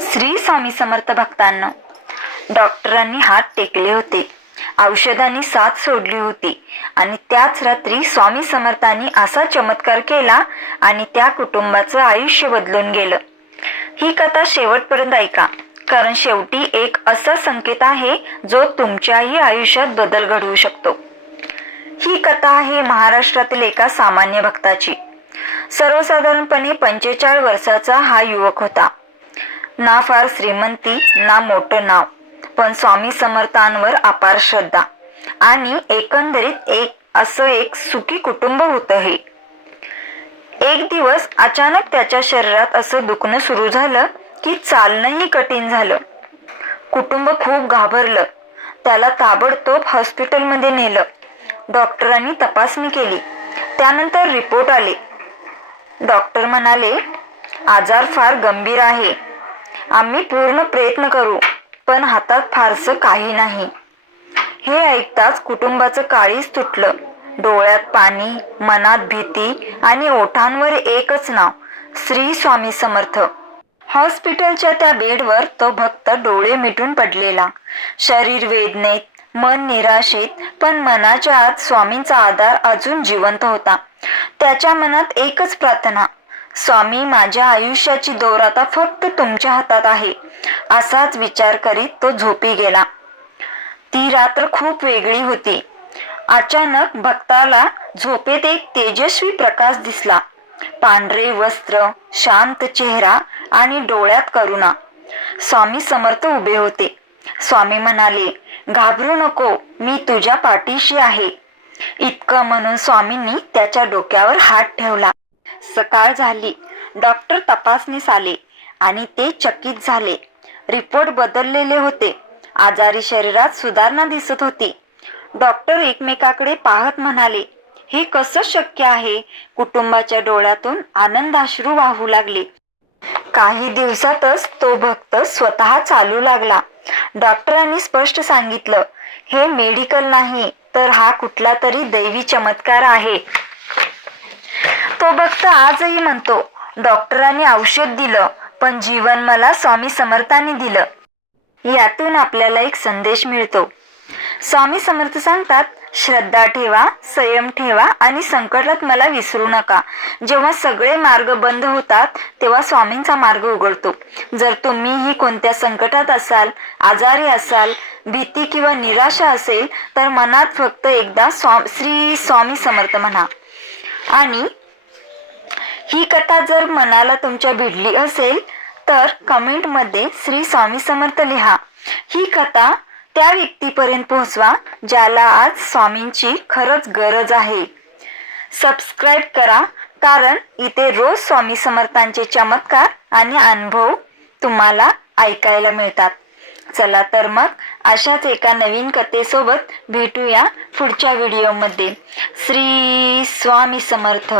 श्री स्वामी समर्थ भक्तांनो, डॉक्टरांनी हात टेकले होते, औषधांनी साथ सोडली होती आणि त्याच रात्री स्वामी समर्थांनी असा चमत्कार केला आणि त्या कुटुंबाचं आयुष्य बदलून गेलं। ही कथा शेवटपर्यंत ऐका, कारण शेवटी एक असा संकेत आहे जो तुमच्याही आयुष्यात बदल घडवू शकतो। ही कथा आहे महाराष्ट्रातील एका सामान्य भक्ताची। सर्वसाधारणपणे 45 वर्षाचा हा युवक होता। ना फार श्रीमंती ना मोठं नाव, पण स्वामी समर्थांवर अपार श्रद्धा आणि एकंदरीत एक सुखी कुटुंब होतं हे। एक दिवस अचानक त्याच्या शरीरात असं दुखणं सुरू झालं की चालणंही कठीण झालं। कुटुंब खूप घाबरलं, त्याला ताबडतोब हॉस्पिटलमध्ये नेलं। डॉक्टरांनी तपासणी केली, त्यानंतर रिपोर्ट आले। डॉक्टर म्हणाले, आजार फार गंभीर आहे, आम्ही पूर्ण प्रयत्न करू, पण हातात फारसं काही नाही। हे ऐकताच कुटुंबाचं काळीज तुटलं, डोळ्यात पाणी, मनात भीती आणि ओठांवर एकच नाव, श्री स्वामी समर्थ। हॉस्पिटलच्या त्या बेडवर तो भक्त डोळे मिटून पडलेला, शरीर वेदनेत, मन निराशेत, पण मनाच्या आत स्वामींचा आधार अजून जिवंत होता। त्याच्या मनात एकच प्रार्थना, स्वामी माझ्या आयुष्याची दोर आता फक्त तुमच्या हातात आहे, असाच विचार करीत तो झोपी गेला। ती रात्र खूप वेगळी होती। अचानक भक्ताला झोपेत एक तेजस्वी प्रकाश दिसला, पांढरे वस्त्र, शांत चेहरा आणि डोळ्यात करुणा। स्वामी समर्थ उभे होते। स्वामी म्हणाले, घाबरू नको, मी तुझ्या पाठीशी आहे। इतकं म्हणून स्वामींनी त्याच्या डोक्यावर हात ठेवला। सकाळ झाली, डॉक्टर तपासणीस आले आणि ते चकित झाले। रिपोर्ट बदललेले होते, आजारी शरीरात सुधारणा दिसत होती। डॉक्टर एकमेकाकडे पाहत म्हणाले, हे कसं शक्य आहे? कुटुंबाच्या डोळ्यातून आनंदाश्रू वाहू लागले। काही दिवसातच तो भक्त स्वतः चालू लागला। डॉक्टरांनी स्पष्ट सांगितलं, हे मेडिकल नाही, तर हा कुठला तरी दैवी चमत्कार आहे। तो भक्त आजही म्हणतो, डॉक्टरांनी औषध दिलं, पण जीवन मला स्वामी समर्थांनी दिलं। यातून आपल्याला एक संदेश मिळतो। स्वामी समर्थ सांगतात, श्रद्धा ठेवा, संयम ठेवा आणि संकटात मला विसरू नका। जेव्हा सगळे मार्ग बंद होतात तेव्हा स्वामींचा मार्ग उघडतो। जर तुम्हीही कोणत्या संकटात असाल, आजारी असाल, भीती किंवा निराशा असेल, तर मनात फक्त एकदा श्री स्वामी समर्थ म्हणा। आणि ही कथा जर मनाला तुमच्या भिडली असेल तर कमेंटमध्ये श्री स्वामी समर्थ लिहा। ही कथा त्या व्यक्तीपर्यंत पोहोचवा ज्याला आज स्वामींची खरंच गरज आहे। सबस्क्राईब करा, कारण इथे रोज स्वामी समर्थांचे चमत्कार आणि अनुभव तुम्हाला ऐकायला मिळतात। चला तर मग अशाच एका नवीन कथेसोबत भेटूया पुढच्या व्हिडिओमध्ये। श्री स्वामी समर्थ।